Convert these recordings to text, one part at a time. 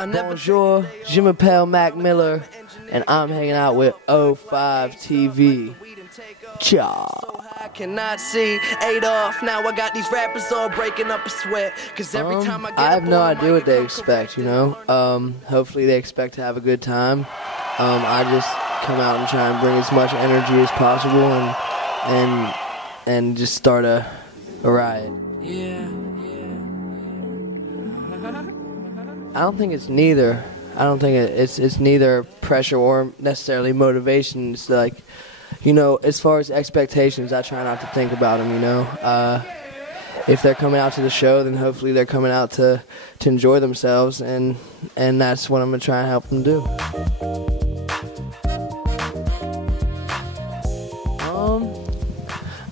Bonjour, je m'appelle Mac Miller, and I'm hanging out with Ofive TV. Ciao. I cannot see Adolf. Now I got these rappers all breaking up a sweat. Cause every time I get I have no idea what they expect, you know. Hopefully they expect to have a good time. I just come out and try and bring as much energy as possible and just start a riot. Yeah. I don't think it's neither. I don't think it's neither pressure or necessarily motivation. It's like, you know, as far as expectations, I try not to think about them, you know. If they're coming out to the show, then hopefully they're coming out to enjoy themselves, and that's what I'm going to try and help them do.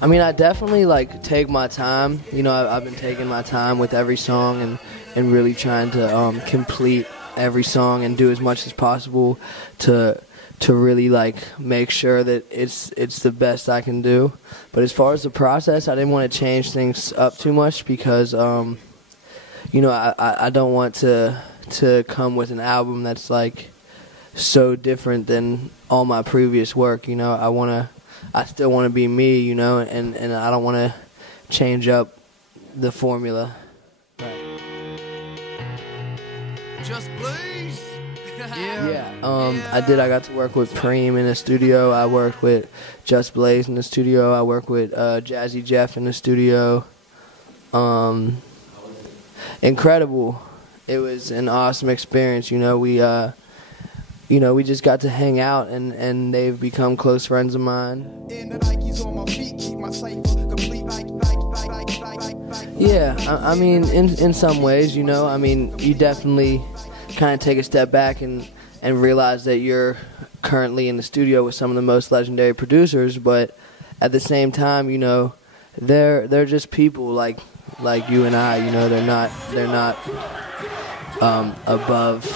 I mean, I definitely, like, take my time. You know, I've been taking my time with every song and really trying to complete every song and do as much as possible to really, like, make sure that it's the best I can do. But as far as the process, I didn't want to change things up too much because, you know, I don't want to come with an album that's, like, so different than all my previous work, you know. I still want to be me, you know, and I don't want to change up the formula. Just please. Yeah. I got to work with Preem in the studio. I worked with Just Blaze in the studio. I worked with Jazzy Jeff in the studio. Incredible. It was an awesome experience. You know, we just got to hang out, and they've become close friends of mine. Yeah, I mean, in some ways, you know, I mean, you definitely kind of take a step back and realize that you're currently in the studio with some of the most legendary producers, but at the same time, you know, they're just people like you and I, you know. They're not above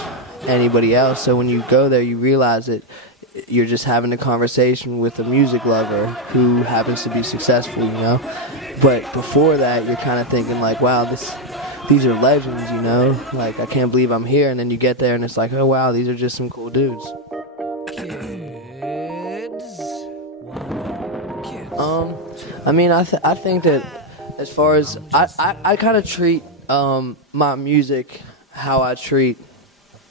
anybody else. So when you go there, you realize that you're just having a conversation with a music lover who happens to be successful, you know. But before that, you're kind of thinking like, wow, these are legends, you know. Like, I can't believe I'm here. And then you get there and it's like, oh wow, these are just some cool dudes. I mean, I think that as far as I kind of treat my music how I treat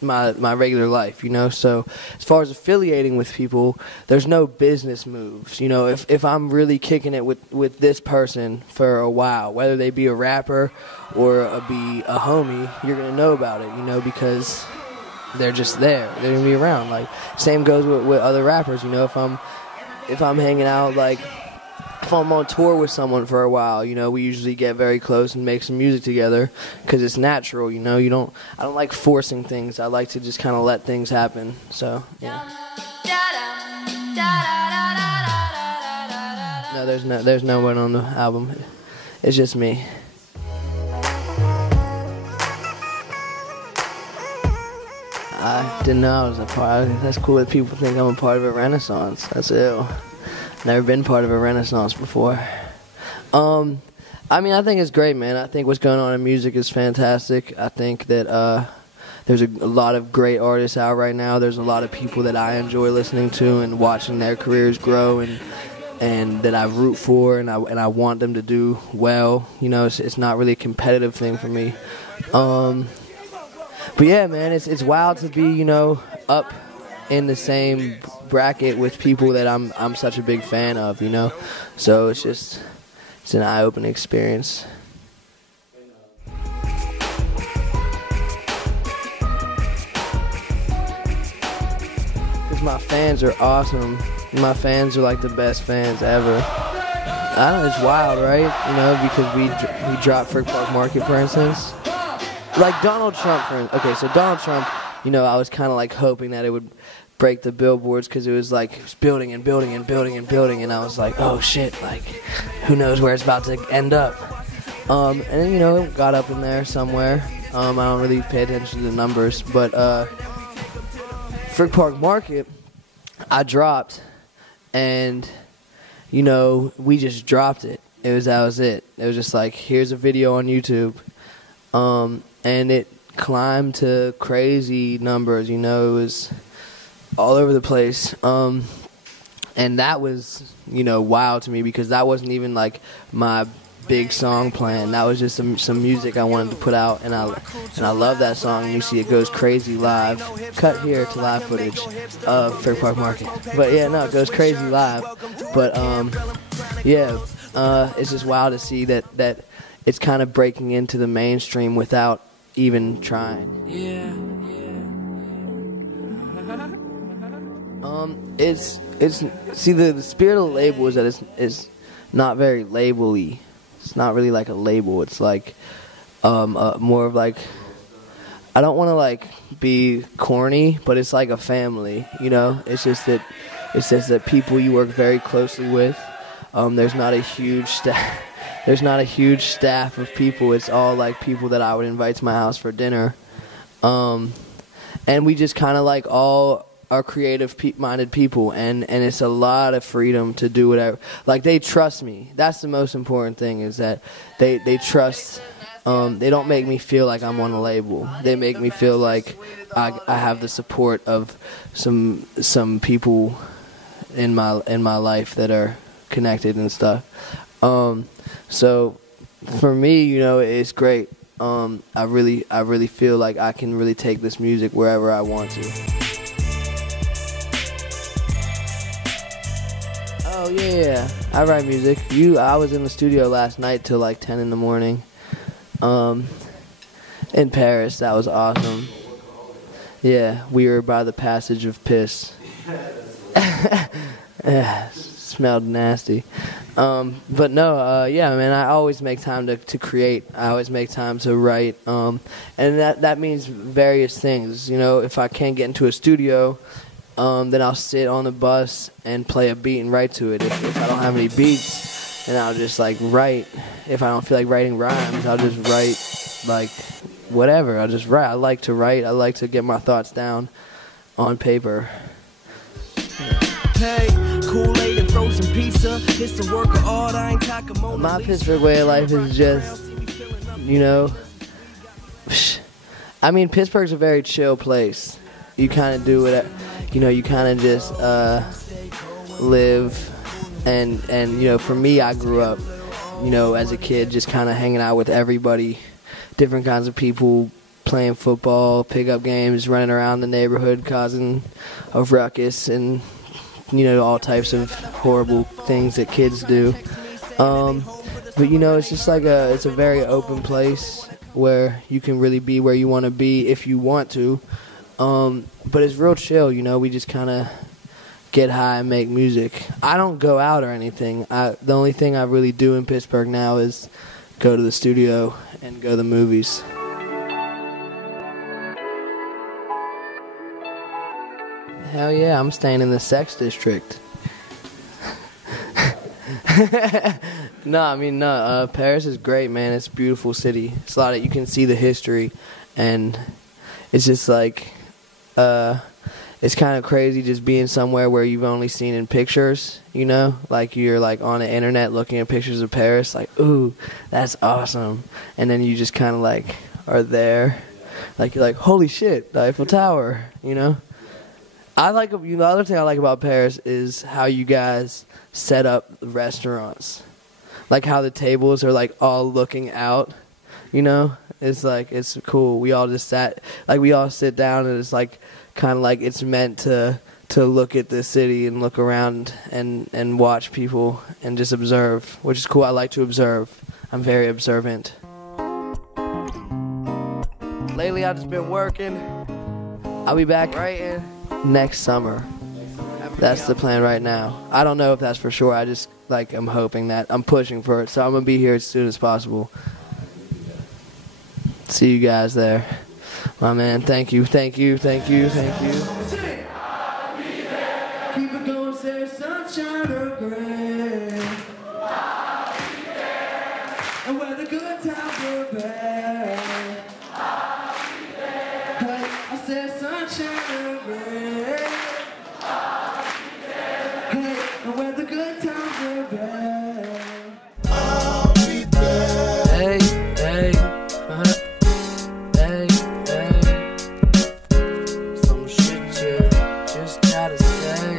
my regular life, you know. So as far as affiliating with people, there's no business moves, you know. If I'm really kicking it with this person for a while, whether they be a rapper or be a homie, you're gonna know about it, you know, because they're just there. They're gonna be around. Like, same goes with other rappers, you know. If I'm hanging out, like, if I'm on tour with someone for a while, you know, we usually get very close and make some music together because it's natural, you know. I don't like forcing things. I like to just kind of let things happen. So, yeah. No, there's no one on the album. It's just me. I didn't know I was a part of it. That's cool that people think I'm a part of a renaissance. That's ill. Never been part of a renaissance before. I mean, I think it's great, man. I think what's going on in music is fantastic. I think that there's a lot of great artists out right now. There's a lot of people that I enjoy listening to and watching their careers grow, and that I root for, and I want them to do well. You know, it's not really a competitive thing for me. But yeah, man, it's wild to be, you know, up in the same bracket with people that I'm such a big fan of, you know. So it's an eye-opening experience. Because my fans are awesome. My fans are like the best fans ever. I don't know, it's wild, right? You know, because we dropped Frick Park Market, for instance. Like Donald Trump, so Donald Trump, you know, I was kind of like hoping that it would break the billboards because it was like, it was building and building and building and building, and I was like, oh shit, like, who knows where it's about to end up. And then, you know, it got up in there somewhere. I don't really pay attention to the numbers, but Frick Park Market, I dropped, and, you know, we just dropped it. That was it. It was just like, here's a video on YouTube. And it climbed to crazy numbers. You know, it was all over the place. And that was, you know, wild to me because that wasn't even like my big song plan. That was just some music I wanted to put out, and I love that song. You see, it goes crazy live. Cut here to live footage of Fair Park Market. But yeah, no, it goes crazy live. But yeah, it's just wild to see that it's kind of breaking into the mainstream without even trying. Yeah. It's see the spirit of the label is that it's not very label-y. It's not really like a label. It's like more of like, I don't want to like be corny, but it's like a family, you know. It's just that people you work very closely with. There's not a huge staff. There's not a huge staff of people. It's all like people that I would invite to my house for dinner, and we just kind of like all are creative-minded people, and it's a lot of freedom to do whatever. Like, they trust me. That's the most important thing, is that they trust. They don't make me feel like I'm on a label. They make me feel like I have the support of some people in my life that are connected and stuff. So for me, you know, it's great. I really feel like I can really take this music wherever I want to. Oh yeah, I write music. I was in the studio last night till like 10 in the morning. In Paris, that was awesome. Yeah, we were by the passage of piss. Yeah, smelled nasty. But no, yeah, man, I always make time to create. I always make time to write. And that means various things. You know, if I can't get into a studio, then I'll sit on the bus and play a beat and write to it. If I don't have any beats, then I'll just like write. If I don't feel like writing rhymes, I'll just write like whatever. I'll just write. I like to write. I like to get my thoughts down on paper. Hey, Kool-Aid and frozen pizza. It's a work of art. I ain't talking Mona My Lisa. Pittsburgh way of life is just, you know, I mean, Pittsburgh's a very chill place. You kind of do whatever, you know, you kind of just live, and you know, for me, I grew up, you know, as a kid, just kind of hanging out with everybody, different kinds of people, playing football, pickup games, running around the neighborhood, causing a ruckus, and you know, all types of horrible things that kids do. But you know, it's just like it's a very open place where you can really be where you want to be if you want to. But it's real chill, you know. We just kind of get high and make music. I don't go out or anything. The only thing I really do in Pittsburgh now is go to the studio and go to the movies. Hell yeah, I'm staying in the sex district. No, Paris is great, man. It's a beautiful city. It's a lot of, you can see the history, and it's just like, it's kind of crazy just being somewhere where you've only seen in pictures, you know? Like, you're like on the internet looking at pictures of Paris, like, ooh, that's awesome. And then you just kind of like are there. Like, you're like, holy shit, the Eiffel Tower, you know? The other thing I like about Paris is how you guys set up restaurants. Like how the tables are like all looking out, you know? It's like, it's cool. We all just we all sit down, and it's like kind of like it's meant to look at the city and look around and watch people and just observe, which is cool. I like to observe. I'm very observant. Lately I've just been working. I'll be back writing next summer. That's the plan right now. I don't know if that's for sure. I just I'm hoping that. I'm pushing for it, so I'm gonna be here as soon as possible. See you guys there. My man, thank you. Keep it going, say sunshine or gray. And whether good times or bad, hey, I said sunshine or gray. Hey, and whether good times or bad, I'll be there. Hey. gotta say.